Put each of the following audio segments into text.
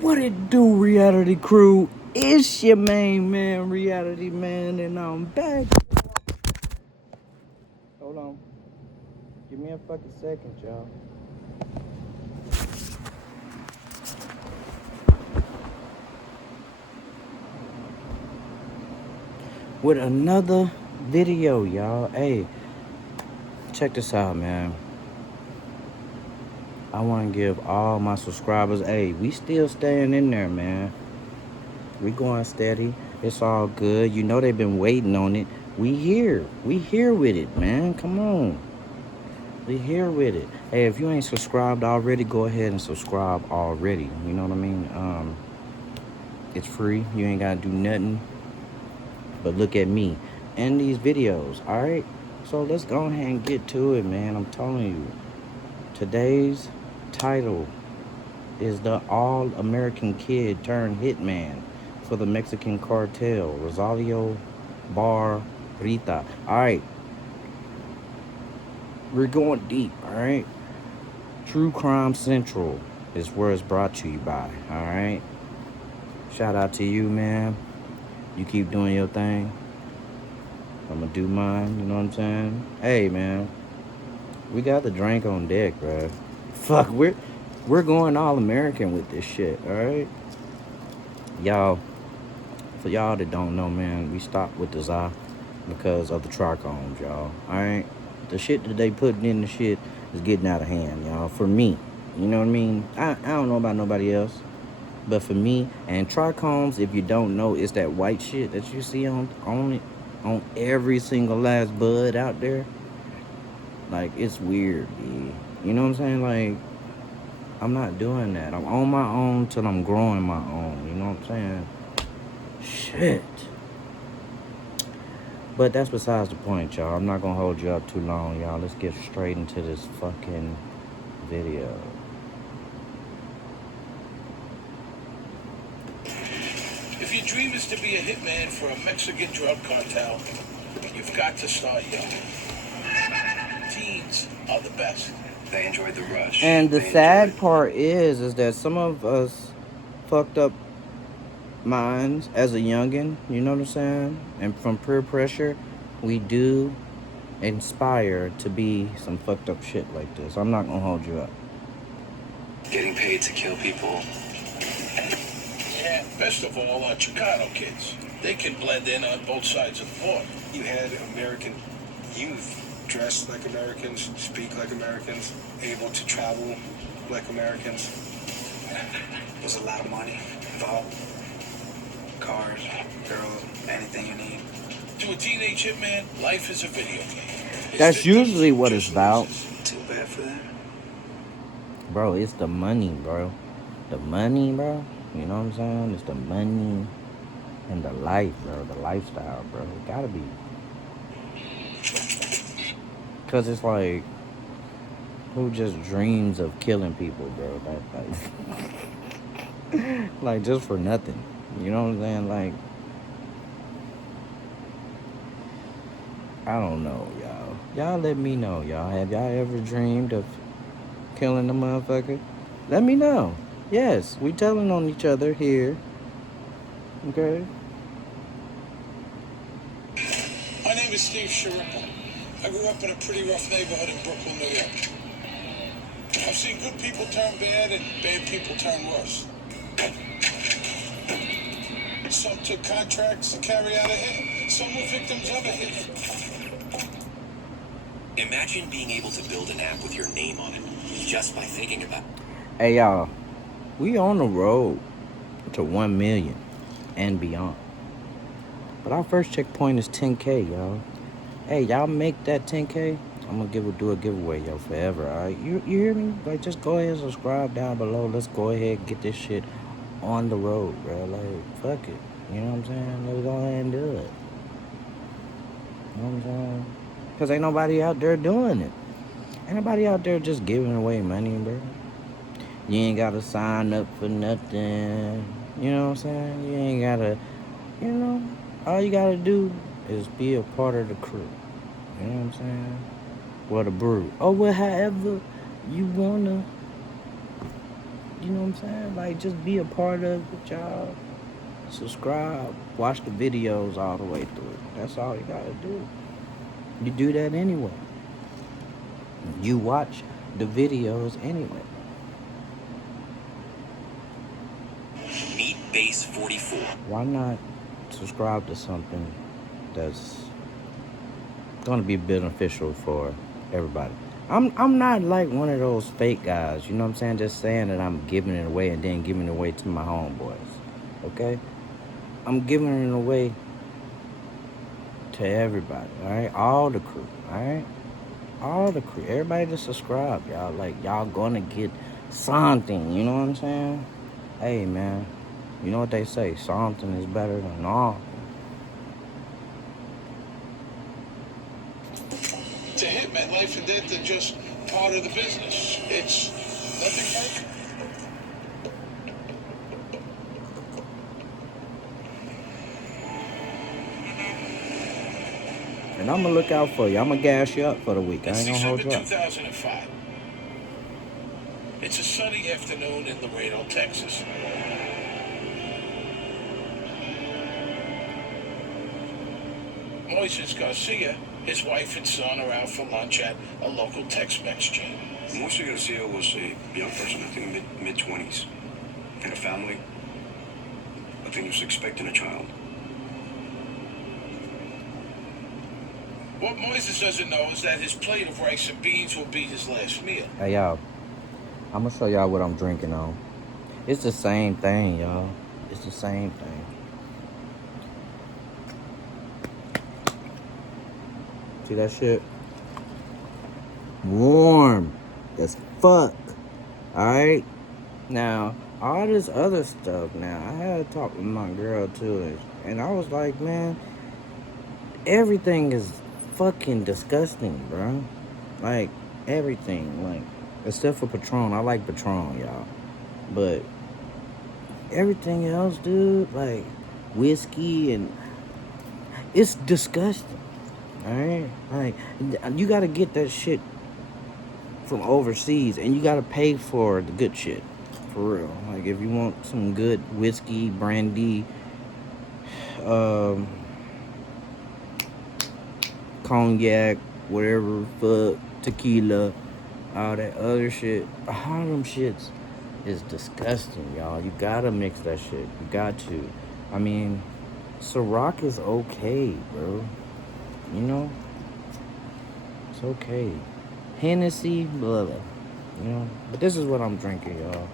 What it do, reality crew? It's your main man, reality man, and I'm back. Hold on. Give me a fucking second, y'all. With another video, y'all. Hey, check this out, man. I want to give all my subscribers, hey, we still staying in there, man. We going steady. It's all good. You know they've been waiting on it. We here. We here with it, man. Come on. We here with it. Hey, if you ain't subscribed already, go ahead and subscribe already. You know what I mean? It's free. You ain't gotta do nothing but look at me and these videos. All right. So let's go ahead and get to it, man. I'm telling you, today's title is the all-American kid turned hitman for the Mexican cartel, Rosalio Reta. All right. We're going deep. All right. True Crime Central is where it's brought to you by, alright? Shout out to you, man. You keep doing your thing. I'm gonna do mine, you know what I'm saying? Hey, man, we got the drink on deck, bro. Fuck, we're going all American with this shit, alright? Y'all, for y'all that don't know, man, we stopped with the za because of the trichomes, y'all, alright? The shit that they putting in the shit is getting out of hand, y'all, for me. You know what I mean? I don't know about nobody else. But for me, and trichomes, if you don't know, it's that white shit that you see on every single last bud out there. Like, it's weird, B. You know what I'm saying? Like, I'm not doing that. I'm on my own till I'm growing my own. You know what I'm saying? Shit. But that's besides the point, y'all. I'm not gonna hold you up too long, y'all. Let's get straight into this fucking video. If your dream is to be a hitman for a Mexican drug cartel, you've got to start young. Teens are the best. They enjoyed the rush. And the sad part is that some of us fucked up minds as a youngin', you know what I'm saying? And from peer pressure, we do inspire to be some fucked up shit like this. I'm not gonna hold you up. Getting paid to kill people. Yeah, best of all are Chicano kids. They can blend in on both sides of the border. You had American youth dressed like Americans, speak like Americans, able to travel like Americans. There's a lot of money involved. Cars, girls, anything you need. To a teenage hitman, life is a video game. That's usually what it's about. Too bad for them. Bro, it's the money, bro. The money, bro. You know what I'm saying? It's the money and the life, bro. The lifestyle, bro. It gotta be. Because it's like, who just dreams of killing people, bro? Like, just for nothing. You know what I'm saying? Like, I don't know, y'all. Y'all let me know, y'all. Have y'all ever dreamed of killing a motherfucker? Let me know. Yes, we telling on each other here. Okay? My name is Steve Sharippa. I grew up in a pretty rough neighborhood in Brooklyn, New York. I've seen good people turn bad and bad people turn worse. Some took contracts to carry out a hit. Some were victims of a hit. Imagine being able to build an app with your name on it just by thinking about it. Hey, y'all. We on the road to 1 million and beyond. But our first checkpoint is 10K, y'all. Hey, y'all make that 10K. I'm gonna do a giveaway, yo, forever, all right? You hear me? Like, just go ahead and subscribe down below. Let's go ahead and get this shit on the road, bro. Like, fuck it. You know what I'm saying? Let's go ahead and do it. You know what I'm saying? Because ain't nobody out there doing it. Ain't nobody out there just giving away money, bro. You ain't got to sign up for nothing. You know what I'm saying? You ain't got to, you know, all you got to do is be a part of the crew. You know what I'm saying? Well, the brew. Oh, well, however you want to you know what I'm saying? Like, just be a part of it, y'all. Subscribe. Watch the videos all the way through. That's all you gotta do. You do that anyway. You watch the videos anyway. Meat Base 44. Why not subscribe to something that's gonna be beneficial for everybody? I'm not like one of those fake guys, you know what I'm saying? Just saying that I'm giving it away and then giving it away to my homeboys. Okay? I'm giving it away to everybody, alright? All the crew, alright? All the crew. Everybody to subscribe, y'all. Like, y'all gonna get something, you know what I'm saying? Hey, man. You know what they say? Something is better than all. To Hitman, life and death are just part of the business. It's nothing personal. And I'm gonna look out for you. I'm gonna gas you up for the week. I It's ain't gonna hold December you up. 2005. It's a sunny afternoon in Laredo, Texas. Moises Garcia, his wife and son are out for lunch at a local Tex-Mex chain. Moises Garcia was a young person, I think mid-20s, and a family. I think he was expecting a child. What Moises doesn't know is that his plate of rice and beans will be his last meal. Hey, y'all. I'm gonna show y'all what I'm drinking on. It's the same thing, y'all. It's the same thing. See that shit? Warm as fuck. Alright? Now, all this other stuff now, I had to talk with my girl too. And I was like, man, everything is fucking disgusting, bro. Like, everything. Like, except for Patron. I like Patron, y'all. But everything else, dude, like whiskey and it's disgusting. Alright? Like, you gotta get that shit from overseas and you gotta pay for the good shit. For real. Like, if you want some good whiskey, brandy, cognac, whatever, fuck, tequila, all that other shit, all them shits is disgusting, y'all. You gotta mix that shit. You got to. I mean, Ciroc is okay, bro. You know? It's okay. Hennessy, blah, blah. You know? But this is what I'm drinking, y'all.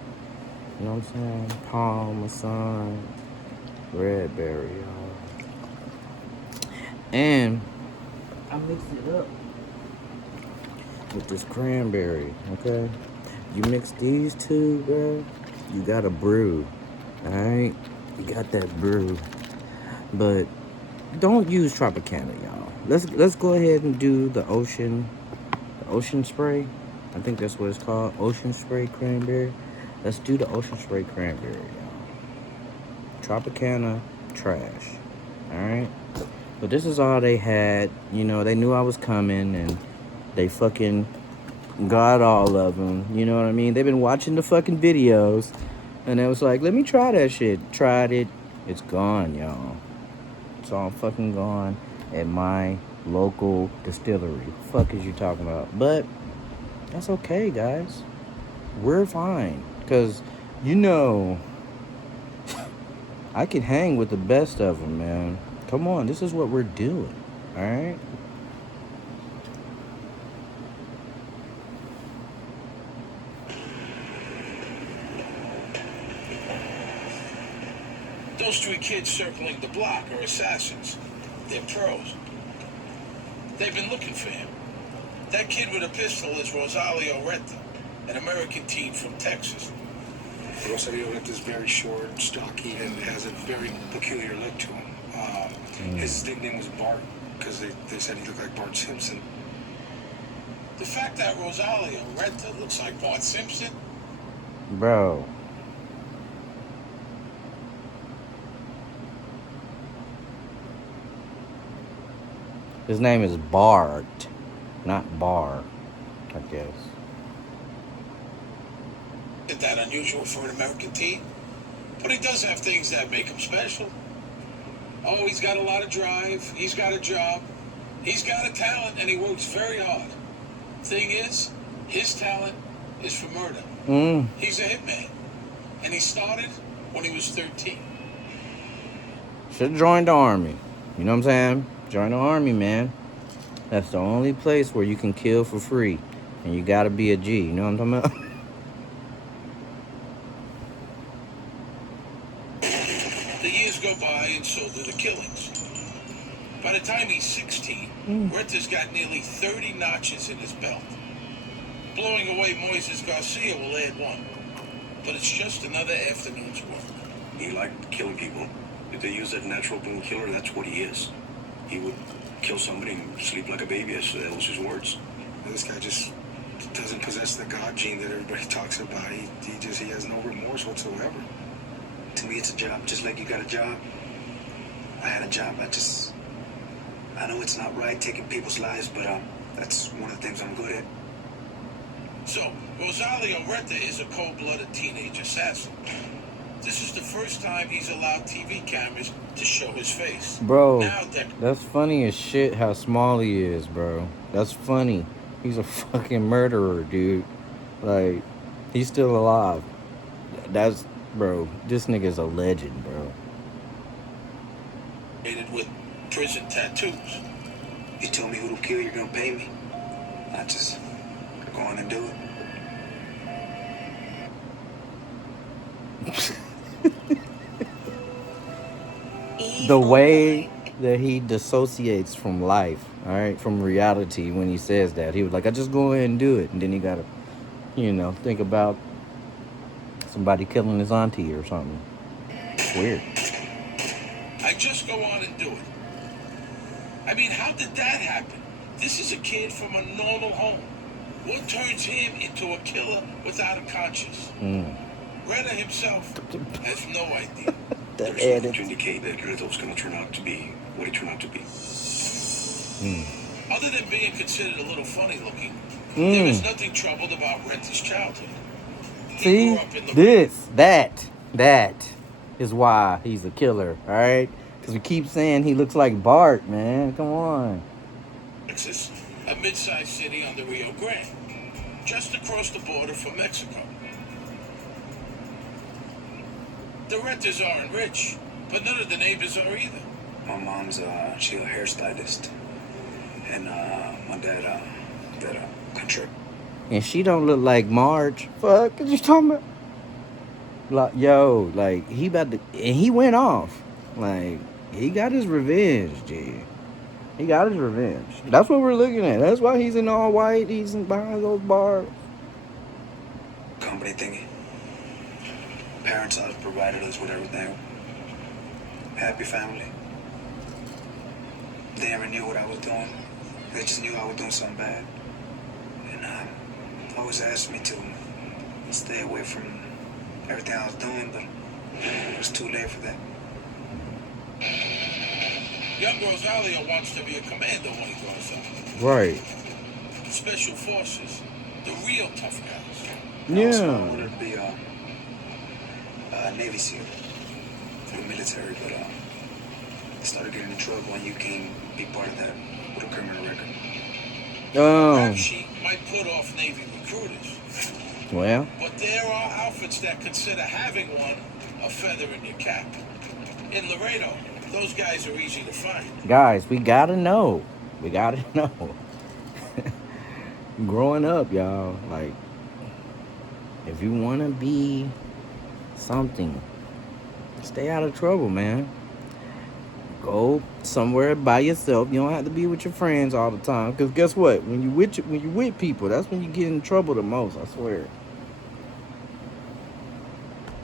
You know what I'm saying? Parmesan, red berry, y'all. And I mixed it up with this cranberry, okay? You mix these two, bro, you got a brew, alright? You got that brew. But don't use Tropicana, y'all. Let's go ahead and do the ocean spray. I think that's what it's called, ocean spray cranberry. Let's do the ocean spray cranberry, y'all. Tropicana, trash, alright? But this is all they had. You know, they knew I was coming and they fucking got all of them. You know what I mean? They've been watching the fucking videos and they was like, let me try that shit. Tried it. It's gone, y'all. It's all fucking gone at my local distillery. Fuck is you talking about? But that's okay, guys. We're fine. Because, you know, I can hang with the best of them, man. Come on, this is what we're doing, all right? Those three kids circling the block are assassins. They're pros. They've been looking for him. That kid with a pistol is Rosalio Reta, an American teen from Texas. Rosalio is very short, stocky, and has a very peculiar look to him. His nickname was Bart because they said he looked like Bart Simpson. The fact that Rosalio Reta looks like Bart Simpson? Bro. His name is Bart, not Bar, I guess. isn't that unusual for an American teen. But he does have things that make him special. Oh, he's got a lot of drive. He's got a job. He's got a talent, and he works very hard. Thing is, his talent is for murder. He's a hitman. And he started when he was 13. Should join the army. You know what I'm saying? Join the army, man. That's the only place where you can kill for free. And you gotta be a G. You know what I'm talking about? The years go by, and so do the killings. By the time he's 16, Reta's got nearly 30 notches in his belt. Blowing away Moises Garcia will add one. But it's just another afternoon's work. He liked killing people. If they use that natural born killer, that's what he is. He would kill somebody and sleep like a baby. That was his words. This guy just doesn't possess the God gene that everybody talks about. He has no remorse whatsoever. To me, it's a job, just like you got a job. I had a job. I know it's not right taking people's lives, but that's one of the things I'm good at. So, Rosalio Reta is a cold-blooded teenage assassin. This is the first time he's allowed TV cameras to show his face. Bro, Now that's funny as shit how small he is, bro. That's funny. He's a fucking murderer, dude. Like, he's still alive. Bro, this nigga's a legend, bro. with prison tattoos. You tell me who to kill, you're gonna pay me. I just go on and do it. The way that he dissociates from life, all right, from reality when he says that. He was like, I just go ahead and do it. And then he got to, think about somebody killing his auntie or something. It's weird. I just go on and do it. I mean, how did that happen? This is a kid from a normal home. What turns him into a killer without a conscience? Reta himself has no idea. There's nothing to indicate that Reta was going to turn out to be what he turned out to be. Other than being considered a little funny looking, there is nothing troubled about Reta's childhood. See, that is why he's a killer, all right? Because we keep saying he looks like Bart, man. Come on. Texas, a mid-sized city on the Rio Grande, just across the border from Mexico. The Retas aren't rich, but none of the neighbors are either. My mom's she's a hairstylist, and my dad country. And she don't look like Marge. Fuck, what you talking about? Like, he about to... And he went off. Like, he got his revenge, G. He got his revenge. That's what we're looking at. That's why he's in all white. He's behind those bars. Company thingy. Parents always provided us with everything. Happy family. They never knew what I was doing. They just knew I was doing something bad. And always asked me to stay away from everything I was doing, but it was too late for that. Young Rosalio wants to be a commando when he grows up. Right. Special forces, the real tough guys. Yeah. I wanted to be a Navy SEAL for the military, but I started getting in trouble when you can be part of that with a criminal record. Rap sheet might put off Navy recruiters. Well. But there are outfits that consider having one a feather in your cap. In Laredo, those guys are easy to find. Guys, we gotta know. We gotta know. Growing up, y'all, like, if you want to be something, stay out of trouble, man. Go somewhere by yourself. You don't have to be with your friends all the time. Because guess what? When you with people, that's when you get in trouble the most, I swear.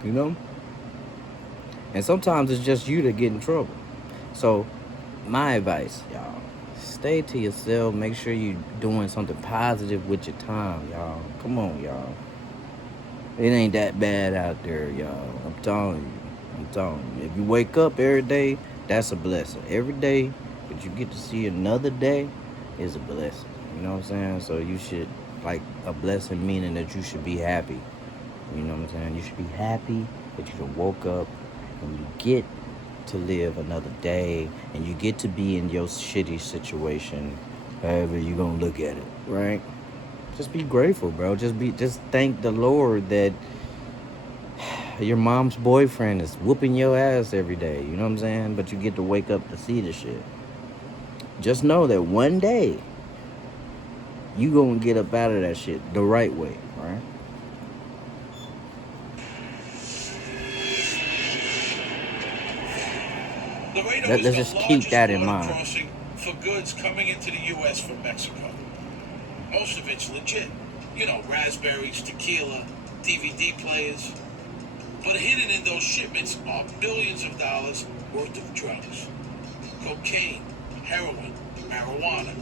You know? And sometimes it's just you that get in trouble. So, my advice, y'all, stay to yourself. Make sure you're doing something positive with your time, y'all. Come on, y'all. It ain't that bad out there, y'all. I'm telling you. If you wake up every day, that's a blessing. Every day that you get to see another day is a blessing. You know what I'm saying? So you should, like, a blessing meaning that you should be happy. You know what I'm saying? You should be happy that you done woke up and you get to live another day and you get to be in your shitty situation, however you gonna look at it, right? Just be grateful, bro. Just thank the Lord that your mom's boyfriend is whooping your ass every day. You know what I'm saying? But you get to wake up to see the shit. Just know that one day you gonna get up out of that shit the right way, right? Laredo Let's is just the keep largest that in border mind. crossing for goods coming into the U.S. from Mexico. Most of it's legit. You know, raspberries, tequila, DVD players. But hidden in those shipments are billions of dollars worth of drugs. Cocaine, heroin, marijuana.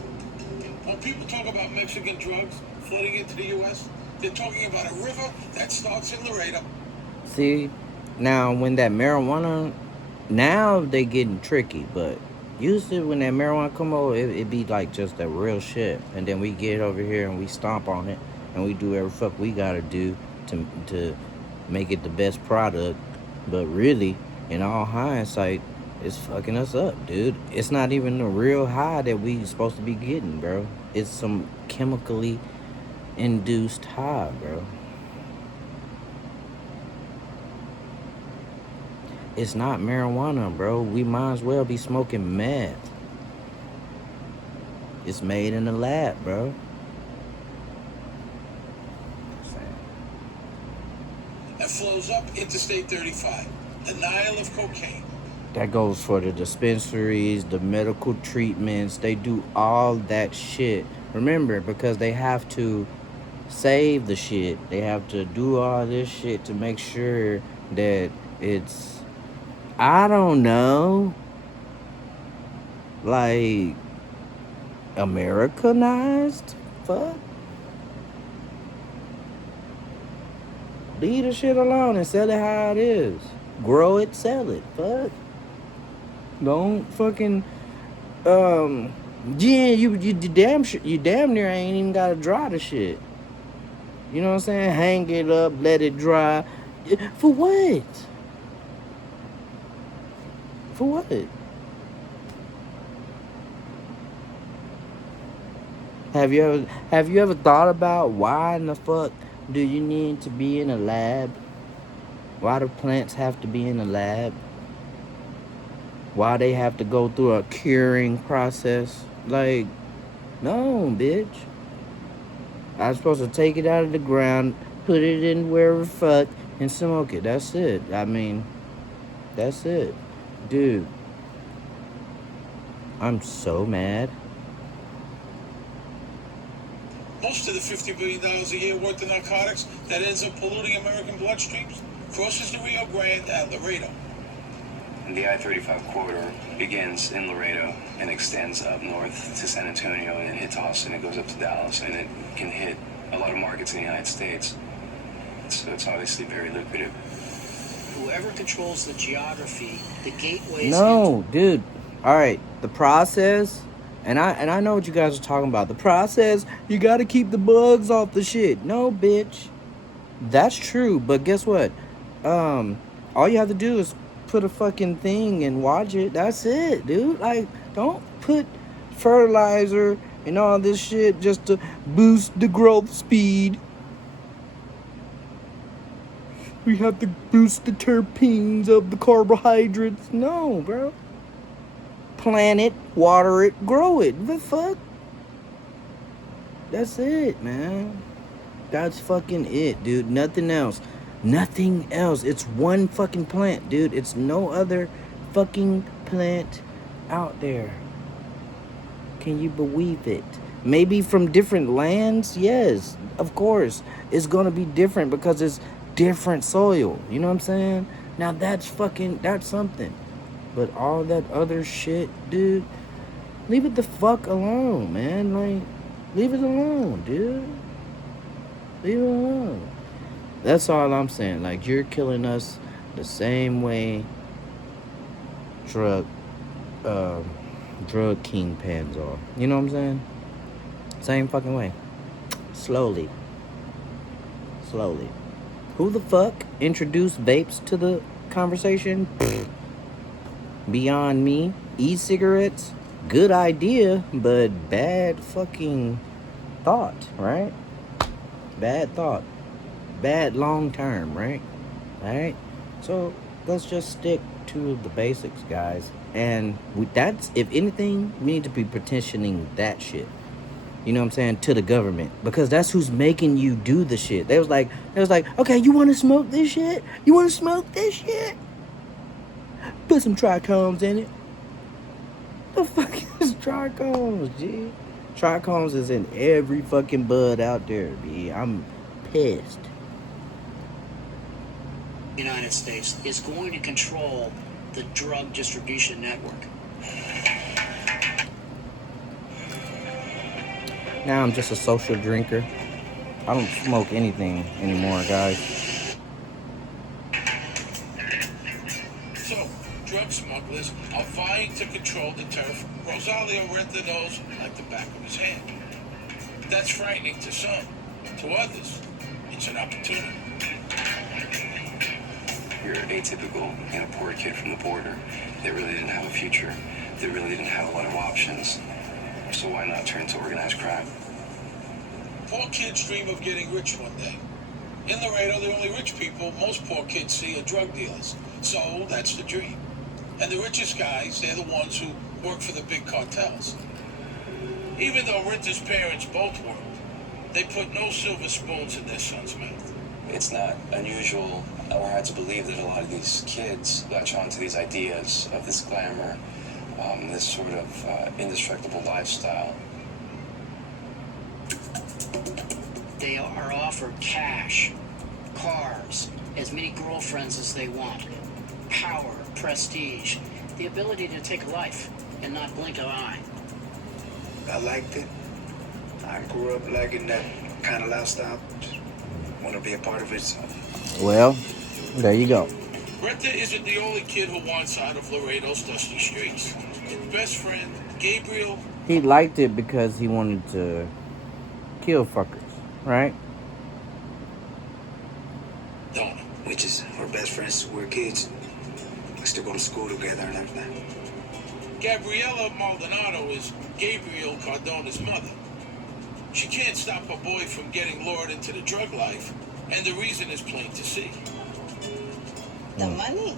When people talk about Mexican drugs flooding into the U.S., they're talking about a river that starts in Laredo. See, now when that marijuana, now they getting tricky, but usually when that marijuana come over, it be like just that real shit. And then we get over here and we stomp on it and we do every fuck we gotta do to make it the best product. But really, in all hindsight, it's fucking us up, dude. It's not even the real high that we supposed to be getting, bro. It's some chemically induced high, bro. It's not marijuana, bro. We might as well be smoking meth. It's made in the lab, bro. That flows up Interstate 35, the Nile of cocaine. That goes for the dispensaries, the medical treatments. They do all that shit. Remember, because they have to save the shit. They have to do all this shit to make sure that it's, I don't know, like, Americanized? Fuck. Leave the shit alone and sell it how it is. Grow it, sell it. Fuck. Don't fucking yeah, you damn near ain't even gotta dry the shit. You know what I'm saying? Hang it up, let it dry. For what? For what? Have you ever thought about why in the fuck do you need to be in a lab? Why do plants have to be in a lab? Why they have to go through a curing process? Like, no, bitch. I'm supposed to take it out of the ground, put it in wherever fuck, and smoke it. That's it. I mean, that's it. Dude, I'm so mad. Most of the $50 billion a year worth of narcotics that ends up polluting American bloodstreams crosses the Rio Grande at Laredo. The I-35 corridor begins in Laredo and extends up north to San Antonio and hits Austin. It goes up to Dallas, and it can hit a lot of markets in the United States. So it's obviously very lucrative. Whoever controls the geography, the gateways. No, dude. All right, the process, and I know what you guys are talking about. The process, you got to keep the bugs off the shit. No, bitch. That's true, but guess what? All you have to do is put a fucking thing and watch it. That's it, dude. Like, don't put fertilizer and all this shit just to boost the growth speed. We have to boost the terpenes of the carbohydrates. No, bro. Plant it, water it, grow it. The fuck? That's it, man. That's fucking it, dude. Nothing else. Nothing else. It's one fucking plant, dude. It's no other fucking plant out there. Can you believe it? Maybe from different lands? Yes, of course. It's gonna be different because it's different soil. You know what I'm saying? Now that's something. But all that other shit, dude, leave it the fuck alone, man. Like, leave it alone, dude. Leave it alone. That's all I'm saying. Like, you're killing us the same way drug kingpins are. You know what I'm saying? Same fucking way. Slowly. Who the fuck introduced vapes to the conversation? Beyond me. E-cigarettes, good idea, but bad fucking thought, right? Bad thought. Bad long term, right? Alright? So let's just stick to the basics, guys. And that's, if anything, we need to be petitioning that shit. You know what I'm saying? To the government. Because that's who's making you do the shit. They was like, okay, you wanna smoke this shit? You wanna smoke this shit? Put some trichomes in it. The fuck is trichomes, G? Trichomes is in every fucking bud out there, B. I'm pissed. The United States is going to control the drug distribution network. Now I'm just a social drinker. I don't smoke anything anymore, guys. So, drug smugglers are vying to control the turf Rosalio Reta knows like the back of his hand. That's frightening to some. To others, it's an opportunity. You're atypical and a poor kid from the border that really didn't have a future, that really didn't have a lot of options. So why not turn to organized crime? Poor kids dream of getting rich one day. In Laredo, the only rich people most poor kids see are drug dealers. So that's the dream. And the richest guys, they're the ones who work for the big cartels. Even though Rita's parents both worked, they put no silver spoons in their son's mouth. It's not unusual or hard to believe that a lot of these kids latch onto these ideas of this glamour, this sort of indestructible lifestyle. They are offered cash, cars, as many girlfriends as they want, power, prestige, the ability to take a life and not blink an eye. I liked it. I grew up liking that kind of lifestyle. Just want to be a part of it. So. Well, there you go. Reta isn't the only kid who wants out of Laredo's dusty streets. His best friend, Gabriel. He liked it because he wanted to kill fuckers, right? Donna. Which is, we're best friends, we're kids. We still go to school together and everything. Gabriela Maldonado is Gabriel Cardona's mother. She can't stop her boy from getting lured into the drug life, and the reason is plain to see. The money.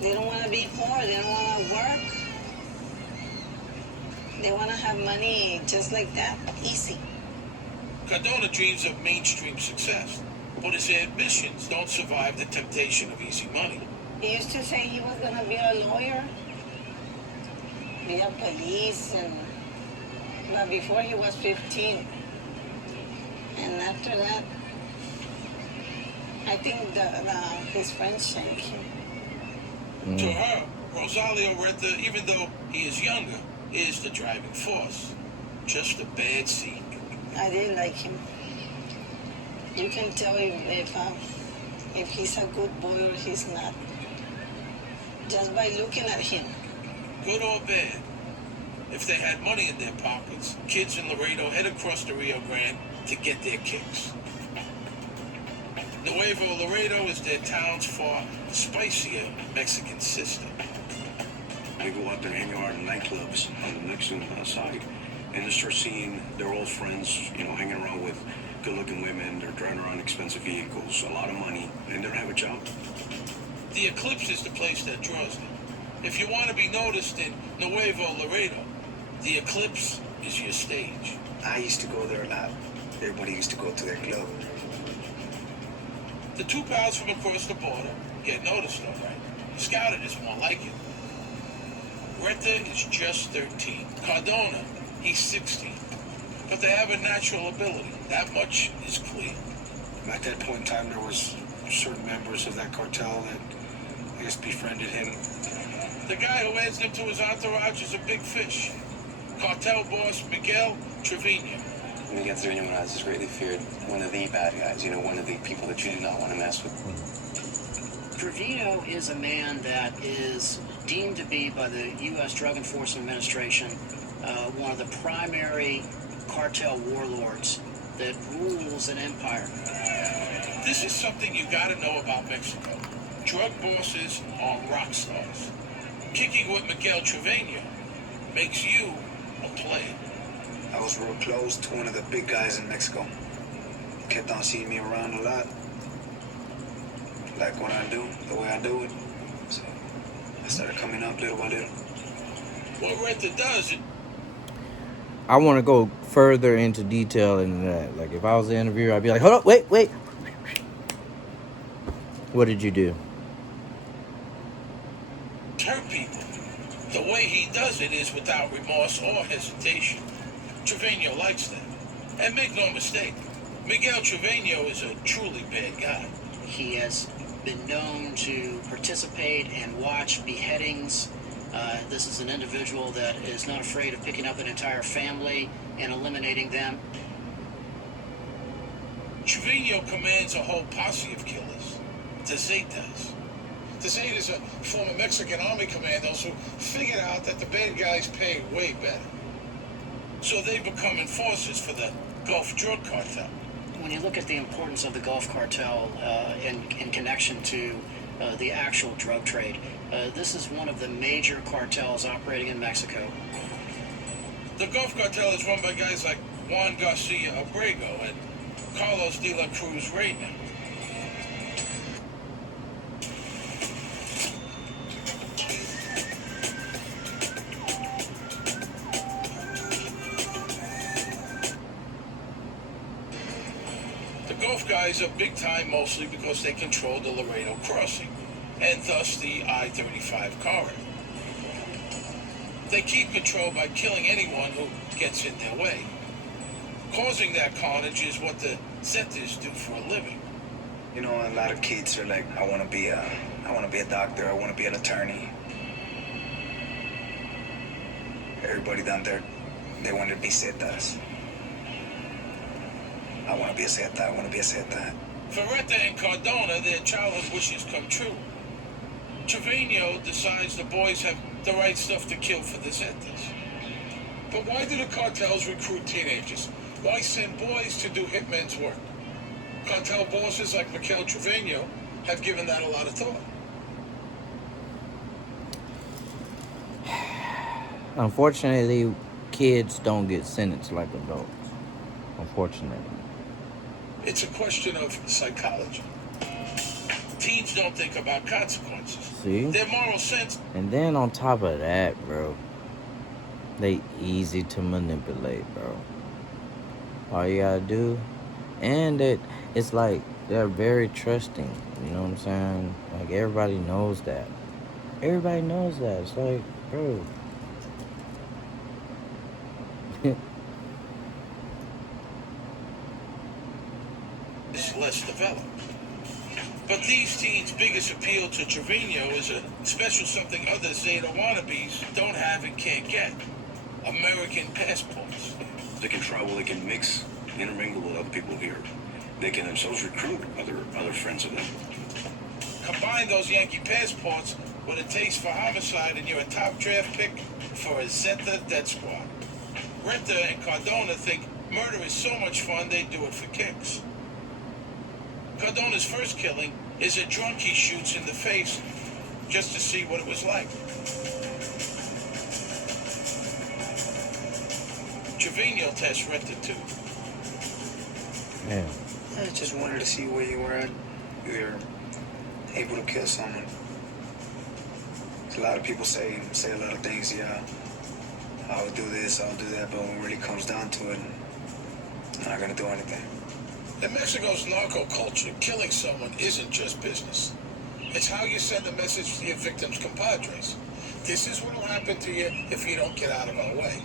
They don't want to be poor. They don't want to work. They want to have money just like that, easy. Cardona dreams of mainstream success, but his ambitions don't survive the temptation of easy money. He used to say he was going to be a lawyer, be a police, but before he was 15. And after that, I think his friends changed him. To her, Rosalio Reta, even though he is younger, is the driving force. Just a bad seed. I didn't like him. You can tell if he's a good boy or he's not, just by looking at him. Good or bad. If they had money in their pockets, kids in Laredo head across the Rio Grande to get their kicks. Nuevo Laredo is their town's far spicier Mexican sister. They go out there and hang out in nightclubs on the Mexican side and just start seeing their old friends, hanging around with good-looking women. They're driving around expensive vehicles, a lot of money, and they don't have a job. The Eclipse is the place that draws them. If you want to be noticed in Nuevo Laredo, the Eclipse is your stage. I used to go there a lot. Everybody used to go to their club. The two pals from across the border get noticed, all right. Scouted is more like it. Reta is just 13. Cardona, he's 16. But they have a natural ability. That much is clear. At that point in time, there was certain members of that cartel that, I guess, befriended him. The guy who adds them to his entourage is a big fish. Cartel boss Miguel Trevino. Miguel Trevino is greatly feared. One of the bad guys, one of the people that you do not want to mess with. Trevino is a man that is deemed to be by the U.S. Drug Enforcement Administration one of the primary cartel warlords that rules an empire. This is something you gotta know about Mexico. Drug bosses are rock stars. Kicking with Miguel Trevino makes you a player. I was real close to one of the big guys in Mexico. Kept on seeing me around a lot. Like what I do, the way I do it. So I started coming up little by little. What Reta does, I want to go further into detail into that. Like, if I was the interviewer, I'd be like, hold up, wait. What did you do? hurt people. The way he does it is without remorse or hesitation. Trevino likes that. And make no mistake, Miguel Trevino is a truly bad guy. He has been known to participate and watch beheadings. This is an individual that is not afraid of picking up an entire family and eliminating them. Trevino commands a whole posse of killers. Zetas. Zeta is a former Mexican army commandos who figured out that the bad guys pay way better. So they become enforcers for the Gulf Drug Cartel. When you look at the importance of the Gulf Cartel in connection to the actual drug trade, this is one of the major cartels operating in Mexico. The Gulf Cartel is run by guys like Juan Garcia Abrego and Carlos de la Cruz Reta. The Gulf guys are big time mostly because they control the Laredo crossing, and thus the I-35 corridor. They keep control by killing anyone who gets in their way. Causing that carnage is what the Zetas do for a living. You know, a lot of kids are like, I want to be a doctor, I want to be an attorney. Everybody down there, they want to be Zetas. I want to be a Zeta, I want to be a Zeta. For Reta and Cardona, their childhood wishes come true. Trevino decides the boys have the right stuff to kill for the Zetas. But why do the cartels recruit teenagers? Why send boys to do hitmen's work? Cartel bosses like Miguel Trevino have given that a lot of thought. Unfortunately, kids don't get sentenced like adults. Unfortunately. It's a question of psychology. Teens don't think about consequences. See? Their moral sense. And then on top of that, bro, they easy to manipulate, bro. All you gotta do, and it's like they're very trusting. You know what I'm saying? Like, everybody knows that. Everybody knows that. It's like, bro. Is less developed. But these teens' biggest appeal to Trevino is a special something other Zeta wannabes don't have and can't get. American passports. They can travel, they can mix, intermingle with other people here. They can themselves recruit other friends of them. Combine those Yankee passports with a taste for homicide and you're a top draft pick for a Zeta death squad. Reta and Cardona think murder is so much fun they do it for kicks. Cardona's first killing is a drunk he shoots in the face just to see what it was like. Trevino tests Reta too. Yeah. I just wanted to see where you were at. You were able to kill someone. A lot of people say a lot of things, yeah. I'll do this, I'll do that, but when it really comes down to it, I'm not gonna do anything. In Mexico's narco culture, killing someone isn't just business. It's how you send a message to your victims' compadres. This is what'll happen to you if you don't get out of our way.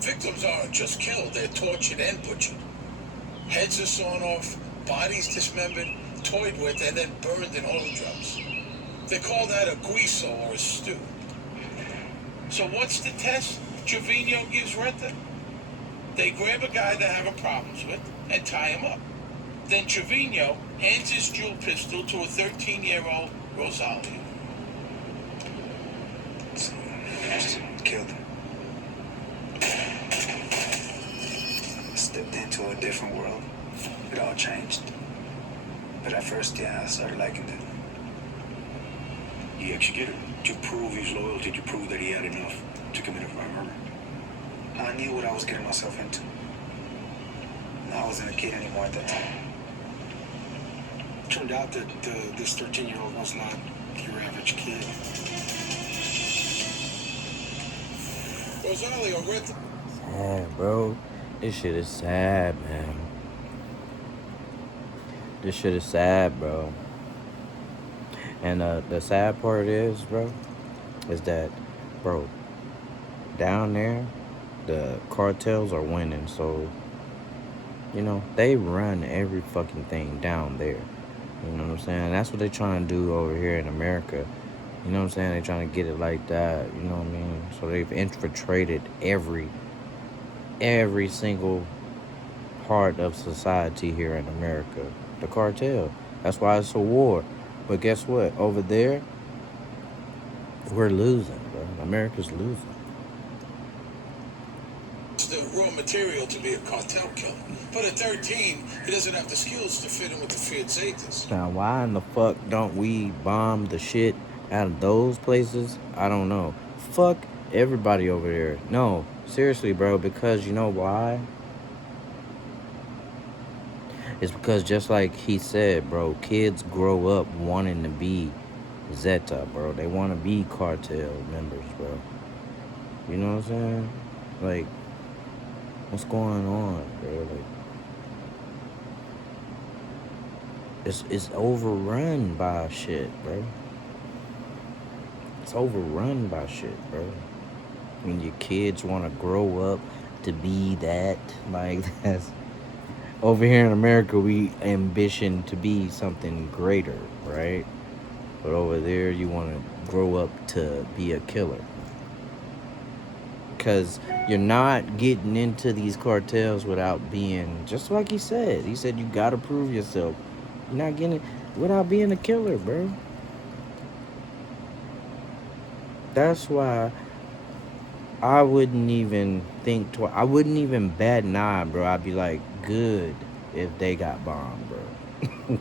Victims aren't just killed, they're tortured and butchered. Heads are sawn off, bodies dismembered, toyed with, and then burned in oil drums. They call that a guiso or a stew. So what's the test Trevino gives Reta? They grab a guy they're having problems with and tie him up. Then Trevino hands his dual pistol to a 13-year-old Rosalio. So, just killed him. Stepped into a different world. It all changed. But at first, yeah, I started liking it. He executed. To prove his loyalty, to prove that he had enough to commit a murder. I knew what I was getting myself into. I wasn't a kid anymore at that time. Turned out that this 13-year-old was not your average kid. Rosalio, Reta. Sad, bro. This shit is sad, man. This shit is sad, bro. And the sad part is, bro, is that, bro, down there, the cartels are winning. So, you know, they run every fucking thing down there. You know what I'm saying? That's what they're trying to do over here in America. You know what I'm saying? They're trying to get it like that. You know what I mean? So they've infiltrated every single part of society here in America. The cartel. That's why it's a war. But guess what? Over there, we're losing, bro. America's losing. It's the raw material to be a cartel killer. But at 13, he doesn't have the skills to fit in with the field Zetas. Now, why in the fuck don't we bomb the shit out of those places? I don't know. Fuck everybody over there. No, seriously, bro. Because you know why? It's because just like he said, bro, kids grow up wanting to be Zeta, bro. They want to be cartel members, bro. You know what I'm saying? Like, what's going on, bro? Like, it's overrun by shit, bro. It's overrun by shit, bro. When your kids want to grow up to be that, like, that's... Over here in America, we ambition to be something greater, right? But over there, you want to grow up to be a killer. Because you're not getting into these cartels without being, just like he said. He said you got to prove yourself. You're not getting it without being a killer, bro. That's why I wouldn't even think twice. I wouldn't even bat an eye, bro. I'd be like, good if they got bombed, bro.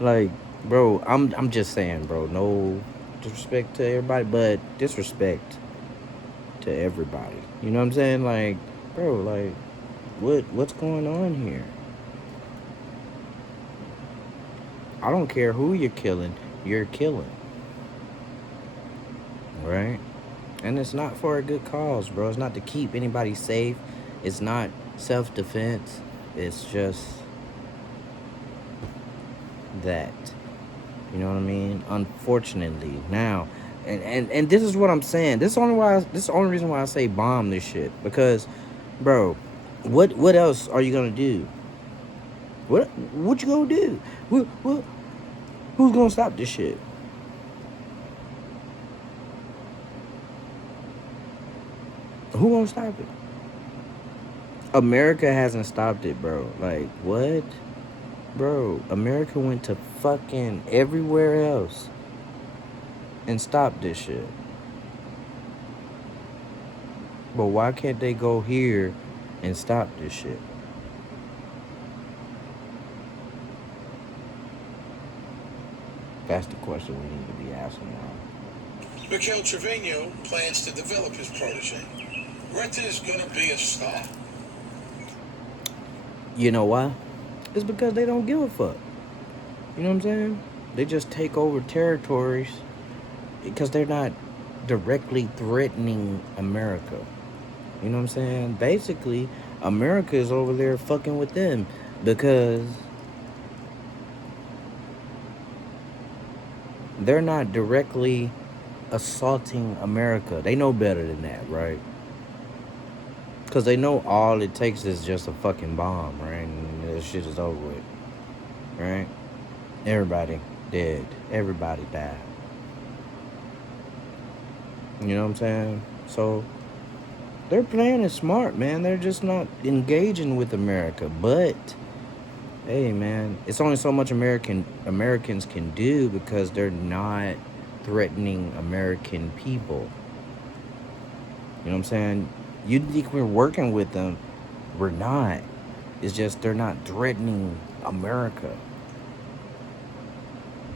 Like, bro, I'm just saying, bro. No disrespect to everybody, but disrespect to everybody. You know what I'm saying? Like, bro, like, what's going on here? I don't care who you're killing. You're killing, right? And it's not for a good cause, bro. It's not to keep anybody safe. It's not self-defense. It's just that. You know what I mean? Unfortunately, now, and this is what I'm saying. This is the only reason why I say bomb this shit. Because, bro, what else are you gonna do? What you gonna do? Who's gonna stop this shit? Who gonna stop it? America hasn't stopped it, bro. Like, what? Bro, America went to fucking everywhere else and stopped this shit. But why can't they go here and stop this shit? That's the question we need to be asking now. Mikhail Trevino plans to develop his protege. Reta is gonna be a star. You know why? It's because they don't give a fuck. You know what I'm saying? They just take over territories because they're not directly threatening America. You know what I'm saying? Basically, America is over there fucking with them because they're not directly assaulting America. They know better than that, right? Because they know all it takes is just a fucking bomb, right? And this shit is over with, right? Everybody dead. Everybody died. You know what I'm saying? So, they're playing it smart, man. They're just not engaging with America. But, hey, man, it's only so much Americans can do because they're not threatening American people. You know what I'm saying? You think we're working with them. We're not. It's just they're not threatening America.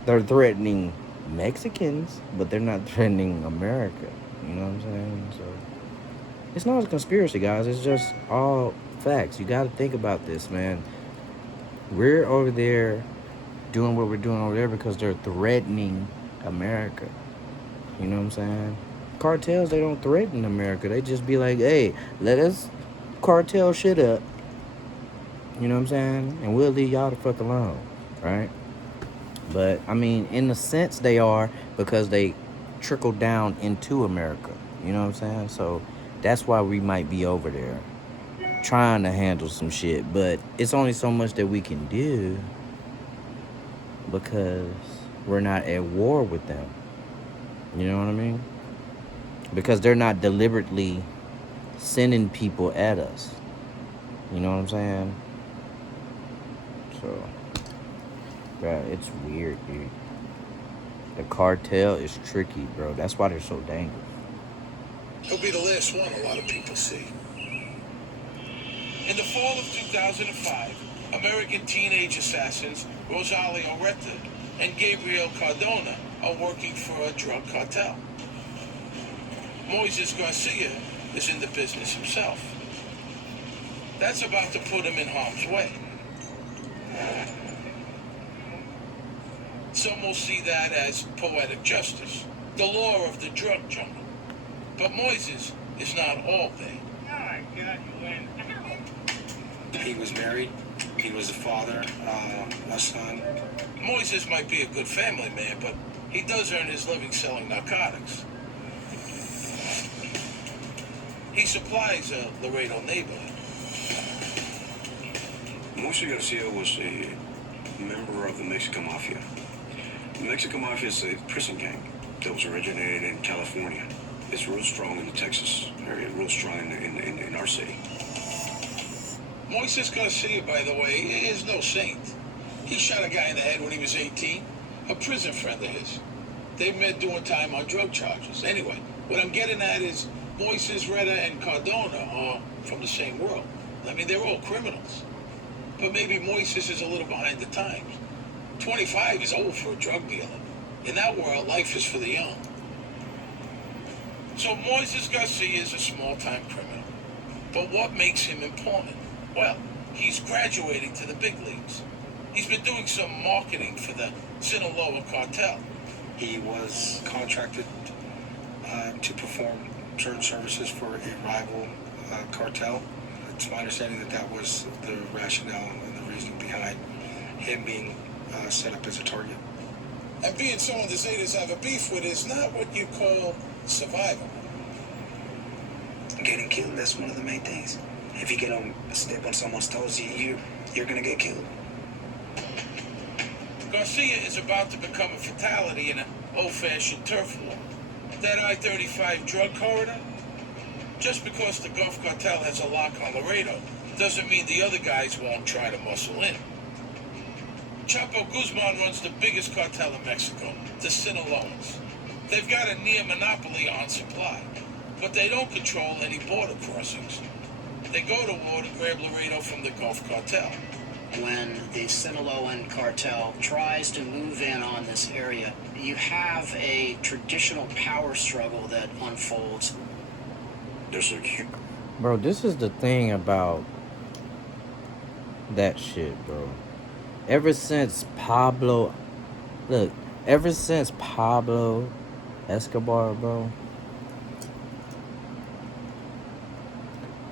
They're threatening Mexicans, but they're not threatening America. You know what I'm saying? So it's not a conspiracy, guys. It's just all facts. You got to think about this, man. We're over there doing what we're doing over there because they're threatening America. You know what I'm saying? Cartels, they don't threaten America. They just be like, hey, let us cartel shit up. You know what I'm saying? And we'll leave y'all the fuck alone. Right? But, I mean, in a sense, they are because they trickle down into America. You know what I'm saying? So that's why we might be over there trying to handle some shit. But it's only so much that we can do because we're not at war with them. You know what I mean? Because they're not deliberately sending people at us. You know what I'm saying? So, yeah, it's weird, dude. The cartel is tricky, bro. That's why they're so dangerous. He'll be the last one a lot of people see. In the fall of 2005, American teenage assassins Rosalio Reta and Gabriel Cardona are working for a drug cartel. Moises Garcia is in the business himself. That's about to put him in harm's way. Some will see that as poetic justice, the law of the drug jungle. But Moises is not all there. He was married. He was a father, a son. Moises might be a good family man, but he does earn his living selling narcotics. He supplies a Laredo neighborhood. Moises Garcia was a member of the Mexican Mafia. The Mexican Mafia is a prison gang that was originated in California. It's real strong in the Texas area, real strong in our city. Moises Garcia, by the way, is no saint. He shot a guy in the head when he was 18, a prison friend of his. They met doing time on drug charges. Anyway, what I'm getting at is Moises, Reta, and Cardona are from the same world. I mean, they're all criminals. But maybe Moises is a little behind the times. 25 is old for a drug dealer. In that world, life is for the young. So Moises Garcia is a small-time criminal. But what makes him important? Well, he's graduating to the big leagues. He's been doing some marketing for the Sinaloa cartel. He was contracted to perform certain services for a rival cartel. It's my understanding that that was the rationale and the reasoning behind him being set up as a target. And being someone the Zetas have a beef with is not what you call survival. Getting killed, that's one of the main things. If you get on step on someone's toes, you're gonna get killed. Garcia is about to become a fatality in an old-fashioned turf war. That I-35 drug corridor? Just because the Gulf Cartel has a lock on Laredo doesn't mean the other guys won't try to muscle in. Chapo Guzman runs the biggest cartel in Mexico, the Sinaloans. They've got a near monopoly on supply, but they don't control any border crossings. They go to war to grab Laredo from the Gulf Cartel. When the Sinaloan cartel tries to move in on this area, you have a traditional power struggle that unfolds. There's a huge... Bro, this is the thing about that shit, bro. Ever since Pablo Escobar, bro,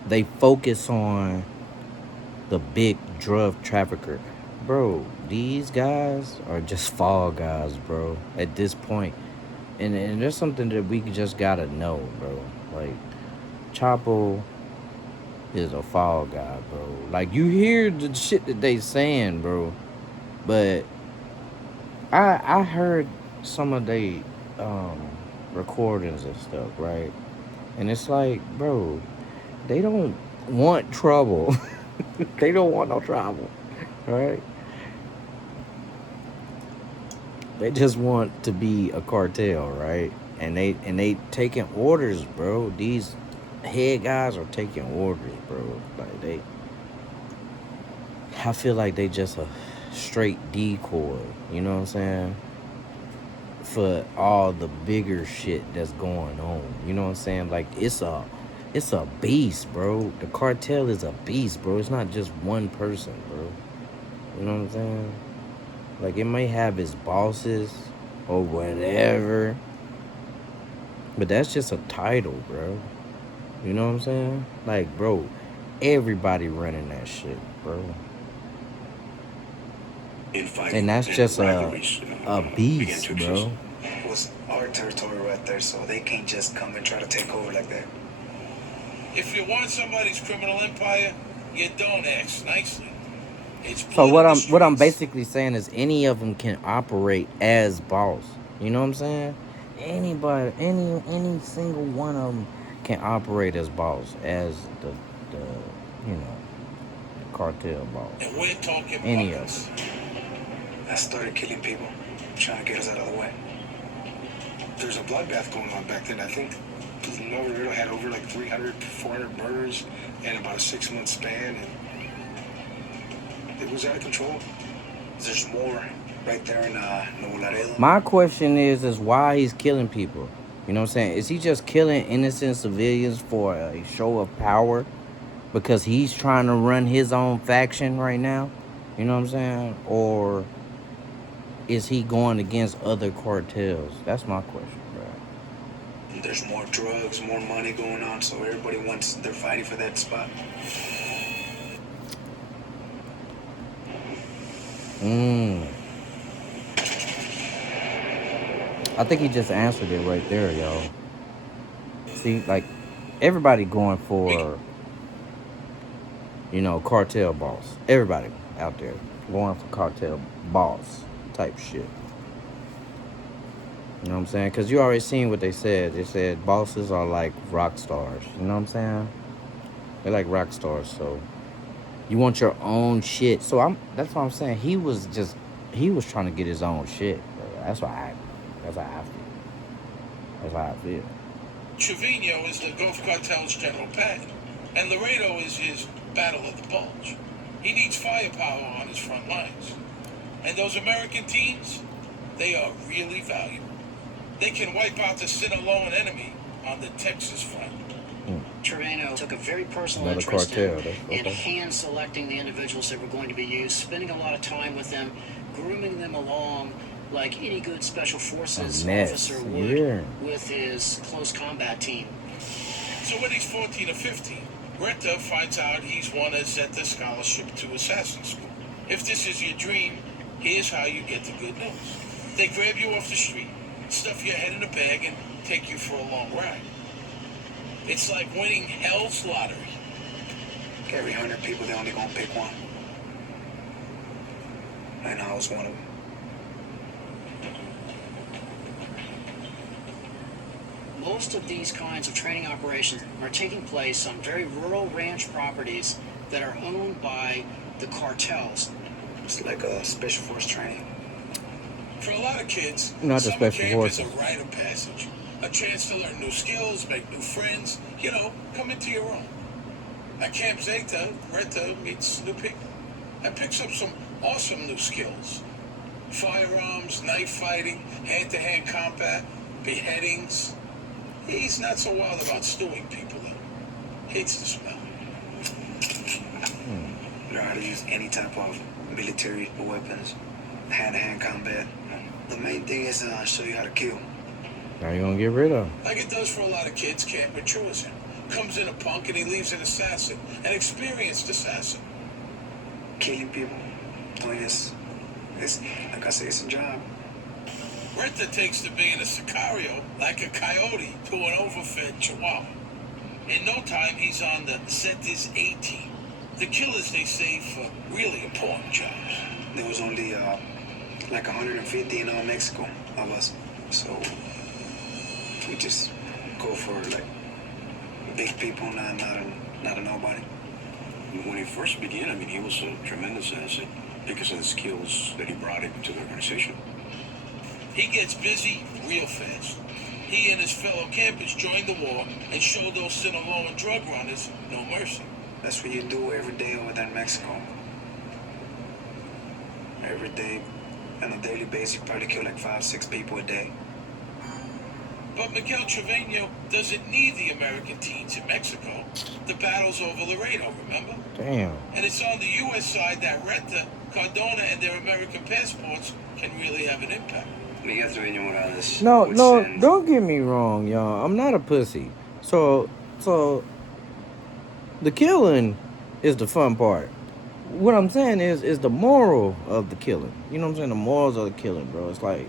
they focus on the big drug trafficker. Bro, these guys are just fall guys, bro, at this point. And there's something that we just gotta know, bro. Like, Chapo is a fall guy, bro. Like, you hear the shit that they saying, bro. But I heard some of they recordings and stuff, right? And it's like, bro, they don't want trouble. They don't want no trouble, right? They just want to be a cartel, right? And they taking orders, bro. These head guys are taking orders, bro. Like, I feel like they just a straight decoy. You know what I'm saying? for all the bigger shit that's going on. You know what I'm saying? Like it's a beast, bro. The cartel is a beast, bro. It's not just one person, bro. You know what I'm saying? Like it may have its bosses or whatever, but that's just a title, bro. You know what I'm saying? Like, bro, everybody running that shit, bro. And that's just a beast, bro. It was our territory right there, so they can't just come and try to take over like that. If you want somebody's criminal empire, you don't ask nicely. It's So blood what in the I'm streets. basically saying is any of them can operate as boss. You know what I'm saying? Anybody, any single one of them can operate as boss, as the you know, cartel boss. And we're talking Any of buckets. them. I started killing people, trying to get us out of the way. There's a bloodbath going on back then. I think Laredo had over like 300, 400 murders in about a 6-month span, and it was out of control. There's more right there in Nuevo Laredo. My question is why he's killing people. You know what I'm saying? Is he just killing innocent civilians for a show of power? Because he's trying to run his own faction right now? You know what I'm saying? Or is he going against other cartels? That's my question, bro. There's more drugs, more money going on, so everybody wants, they're fighting for that spot. I think he just answered it right there, y'all. See, like, everybody going for, you know, cartel boss. Everybody out there going for cartel boss type shit. You know what I'm saying? Because you already seen what they said. They said bosses are like rock stars. You know what I'm saying? They're like rock stars, so you want your own shit. So that's what I'm saying. He was trying to get his own shit, bro. That's how I feel. That's how I feel. Trevino is the Gulf Cartel's general pad, and Laredo is his battle of the bulge. He needs firepower on his front lines. And those American teams, they are really valuable. They can wipe out the Sinaloan enemy on the Texas front. Trevino took a very personal Another interest cartel, in hand-selecting the individuals that were going to be used, spending a lot of time with them, grooming them along like any good special forces officer would with his close combat team. So when he's 14 or 15, Reta finds out he's won a Zeta scholarship to assassin school. If this is your dream, here's how you get the good news. They grab you off the street, stuff your head in a bag, and take you for a long ride. It's like winning hell's lottery. Every 100 people, they only gonna pick one. And I was one of them. Most of these kinds of training operations are taking place on very rural ranch properties that are owned by the cartels. It's like a special force training. For a lot of kids, Not the summer special camp forces. is a rite of passage. A chance to learn new skills, make new friends, you know, come into your own. At Camp Zeta, Reta meets new people and picks up some awesome new skills. Firearms, knife fighting, hand-to-hand combat, beheadings. He's not so wild about stewing people, though. Hates the smell. Learn how to use any type of military weapons, hand-to-hand combat. The main thing is show you how to kill. Now you're gonna get rid of him. Like it does for a lot of kids, camp matures him. Comes in a punk and he leaves an assassin, an experienced assassin. Killing people, doing this, like I say, it's a job. Reta takes to being a sicario like a coyote to an overfed chihuahua. In no time, he's on the Zeta's A team. The killers they save for really important jobs. There was only like 150 in all Mexico of us, so we just go for like big people, not a nobody. When he first began, I mean, he was a tremendous asset because of the skills that he brought into the organization. He gets busy real fast. He and his fellow campers join the war and show those Sinaloan drug runners no mercy. That's what you do every day over there in Mexico. Every day, On a daily basis, you probably kill like 5, 6 people a day. But Miguel Trevino doesn't need the American teens in Mexico. The battle's over Laredo, remember? Damn. And it's on the U.S. side that Reta, Cardona, and their American passports can really have an impact. Miguel Trevino Morales No, would no, send- don't get me wrong, y'all. I'm not a pussy. So the killing is the fun part. What I'm saying is the moral of the killing. You know what I'm saying? The morals of the killing, bro. It's like,